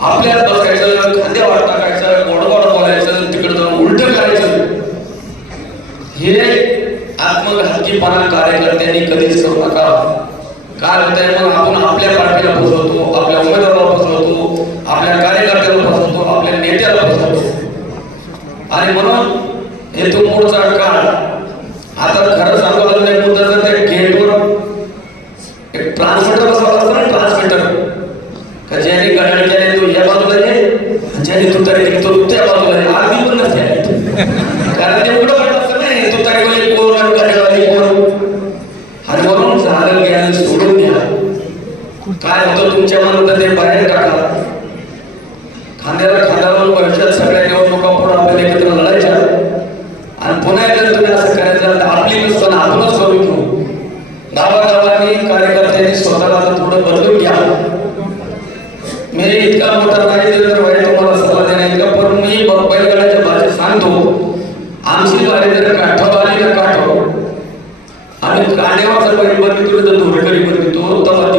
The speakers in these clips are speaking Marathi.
आपल्याला बसायचं खांद्यावर टाकायचं गोड गोड बोलायचं तिकडं जाऊन उलट करायचं. हे आत्मघातकीपणा कार्यकर्त्यांनी कधीच करू नका. काय होतंय मग आपण आपल्या पार्टीला फसवतो आपल्या उमेदवाराला फसवतो आपल्या कार्यकर्त्याला फसवतो आपल्या नेत्याला फसवतो आणि म्हणून येतो पुढचा काळ. आता खरं सांगू लागलं मुद्दा जर त्या गेटवर एक ट्रान्समीटर बसवला असतो ना ट्रान्समीटर. का ज्याने गाडी केली तो या बाजूला आहे आणि ज्याने तू तरी तो त्या बाजूला आहे आधी पण नसते कारण ते उघडं पडत असतं नाही तू तरी कोणी कोण आणि गाडीवाली कोण आणि म्हणून झालं ज्ञान सोडून द्या काय तुमच्या मनात ते बाहेर टाका. खांद्याला खांदा लावून भविष्यात सगळ्या निवडणुका पुढे आपल्याला एकत्र लढायच्या. आणि पुन्हा एकदा तुम्ही असं करायचं तर आपली नसताना आपणच करून घेऊ. गावागावांनी कार्यकर्त्यांनी स्वतःला थोडं बदलून घ्या. मी इतका मोठा नाही तर वाईट तुम्हाला सल्ला देणार इतका पण मी बैलगाड्याच्या भाषेत सांगतो आमची बारी जर काठावर आली ना काठावर आम्ही कांड्यावरचा बैल बघितलो तर धोरकरी बघितो तर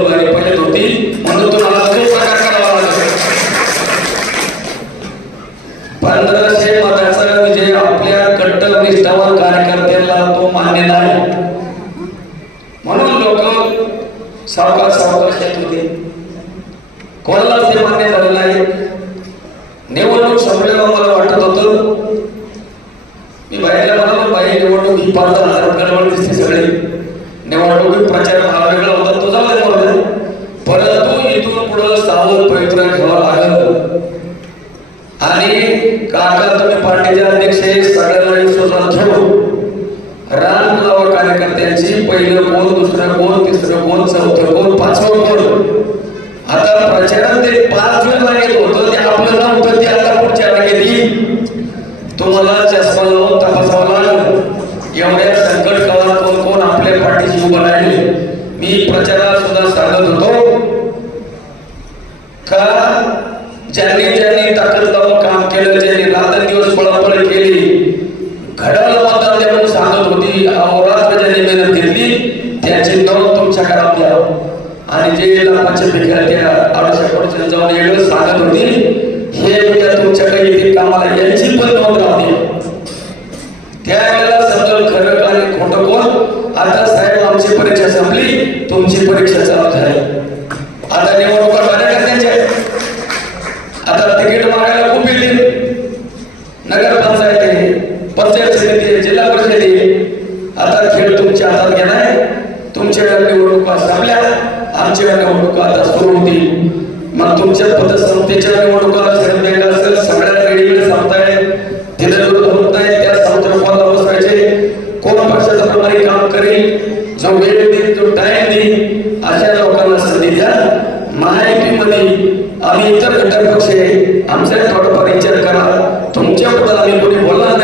निष्ठावान कार्यकर्त्याला तो मान्य नाही. म्हणून लोक सावकाश सावकाश येत होते. कोणाला ते मान्य झालं नाही? निवडणूक संपल्यावर मला वाटत होत मी बाहेरला म्हणालो बाहेर निवडणूक ही पाच हजार गडबड दिसते सगळे. निवडणूक प्रचार हा वेगळा होता तो जाऊ दे मला परंतु इथून पुढं सावध पवित्र घ्यावं लागलं आणि काका तुम्ही पार्टीचे अध्यक्ष आहे, सगळ्यांना विश्वासात रान लावा कार्यकर्त्यांची पहिलं कोण दुसरं कोण तिसरं कोण चौथं कोण पाचवं कोण. आता प्रचारात ते पाच जून लागेल होतं ते आपलं नव्हतं ते आता पुढच्या लागेल तुम्हाला चष्मा लावून तपासावं लागेल. एवढ्या संकट काळात कोण कोण आपल्या पाठीशी उभं राहिले मी प्रचारात सुद्धा सांगत होतो. का ज्यांनी ज्यांनी ताकद लावून काम केलं ज्यांनी पळापळ केली. घड्याला मतदान द्या म्हणून सांगत होती अहोरात्र ज्यांनी मेहनत घेतली त्याची नोंद तुमच्या घरात द्या. आणि जे लाभाच्या विद्यार्थ्या आडोशा पडोशात जाऊन वेगळं सांगत होती हे बेटा तुमच्या काही ते कामाला यांची पण नोंद राहते. त्यावेळेला समजून खरं आणि खोटं कोण? आता साहेब आमची परीक्षा संपली तुमची परीक्षा चालू झाली. आता निवडणुका कार्यकर्त्यांच्या आहेत. आता तिकीट मागायला खूप येतील नगरपंचायत आहे पंचायत समिती आहे जिल्हा परिषद आहे आता खेळ तुमच्या हातात घेणार तुमच्या निवडणुका संपल्या आमच्या निवडणुका आता सुरू होतील मग तुमच्या पतसंस्थेच्या निवडणुका सेंट्रल बँक असेल सगळ्या रेडीमेड सांगताय तिथे दूर होत नाही त्या संदर्भाला कोण पक्षाचा प्रमाणे काम करेल जो वेळ देईल जो टाइम देईल अशा लोकांना संधी द्या. महायुतीमध्ये आम्ही इतर घटक पक्ष आहे थोडाफार विचार करा. तुमच्यापुढे आम्ही कोणी बोलणार